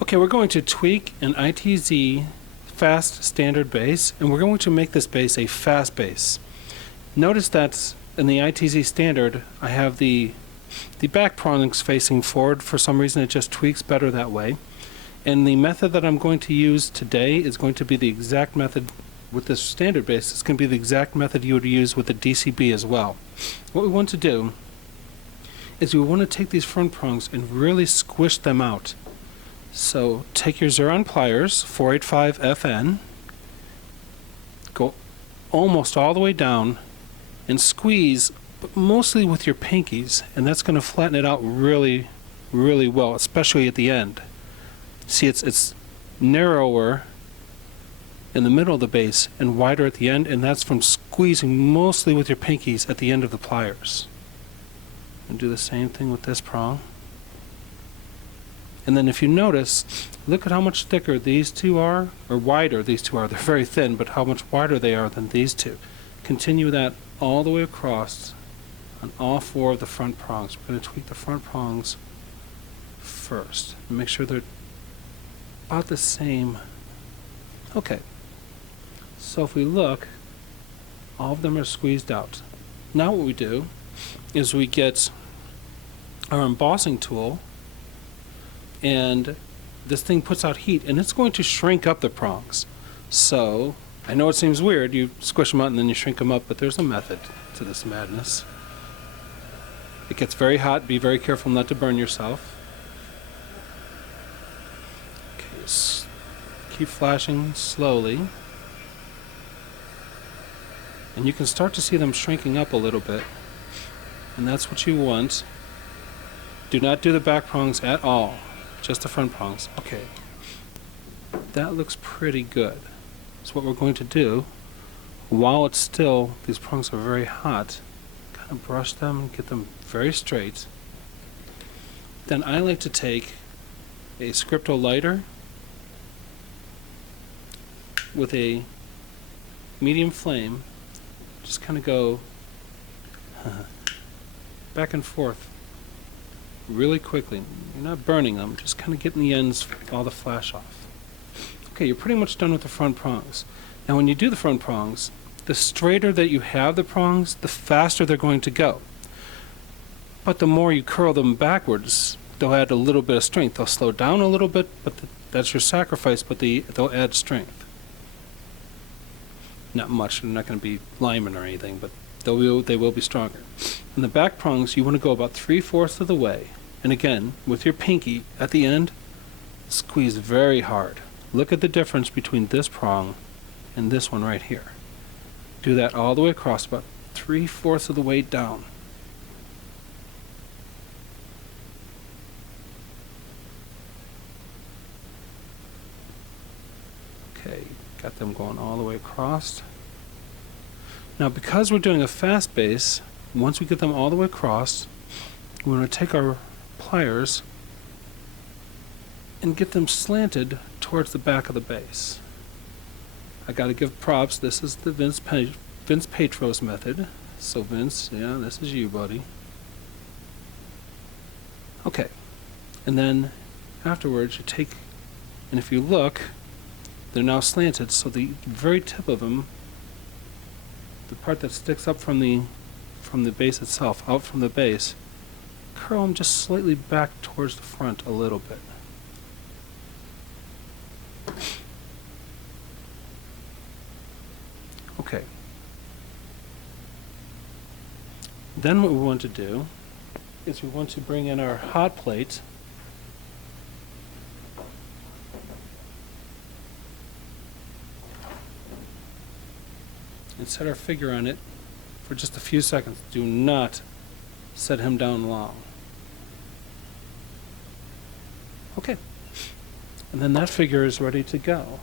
Okay, we're going to tweak an ITZ Fast Standard Base, and we're going to make this base a fast base. Notice that in the ITZ Standard, I have the back prongs facing forward. For some reason, it just tweaks better that way. And the method that I'm going to use today is going to be the exact method with this standard base. It's going to be the exact method you would use with the DCB as well. What we want to do is we want to take these front prongs and really squish them out. So take your Xuron pliers, 485 FN, go almost all the way down and squeeze, but mostly with your pinkies, and that's going to flatten it out really, really well, especially at the end. See, it's narrower in the middle of the base and wider at the end, and that's from squeezing mostly with your pinkies at the end of the pliers. And do the same thing with this prong. And then if you notice, look at how much thicker these two are, or wider these two are. They're very thin, but how much wider they are than these two. Continue that all the way across on all four of the front prongs. We're going to tweak the front prongs first. Make sure they're about the same. Okay. So if we look, all of them are squeezed out. Now what we do is we get our embossing tool, and this thing puts out heat, and it's going to shrink up the prongs. So I know it seems weird, you squish them out and then you shrink them up, but there's a method to this madness. It gets very hot. Be very careful not to burn yourself. Okay, keep flashing slowly, and you can start to see them shrinking up a little bit, and that's what you want. Do not do the back prongs at all, just the front prongs. Okay, that looks pretty good. So what we're going to do, while it's still, these prongs are very hot, kind of brush them and get them very straight. Then I like to take a Scripto lighter with a medium flame, just kind of go back and forth really quickly. You're not burning them, just kind of getting the ends, all the flash off. Okay, you're pretty much done with the front prongs. Now when you do the front prongs, the straighter that you have the prongs, the faster they're going to go. But the more you curl them backwards, they'll add a little bit of strength. They'll slow down a little bit, but that's your sacrifice, but they'll add strength. Not much, they're not going to be linemen or anything, but they will be stronger. And the back prongs, you want to go about 3/4 of the way. And again, with your pinky at the end, squeeze very hard. Look at the difference between this prong and this one right here. Do that all the way across, about 3/4 of the way down. Okay, got them going all the way across. Now because we're doing a fast base, once we get them all the way across, we're going to take our pliers and get them slanted towards the back of the base. I got to give props. This is the Vince Petros method. So Vince, yeah, this is you, buddy. Okay, and then afterwards you take, and if you look, they're now slanted, so the very tip of them, the part that sticks up from the base itself, out from the base, curl them just slightly back towards the front a little bit. Okay. Then what we want to do is we want to bring in our hot plate and set our figure on it for just a few seconds. Do not set him down long. Okay. And then that figure is ready to go.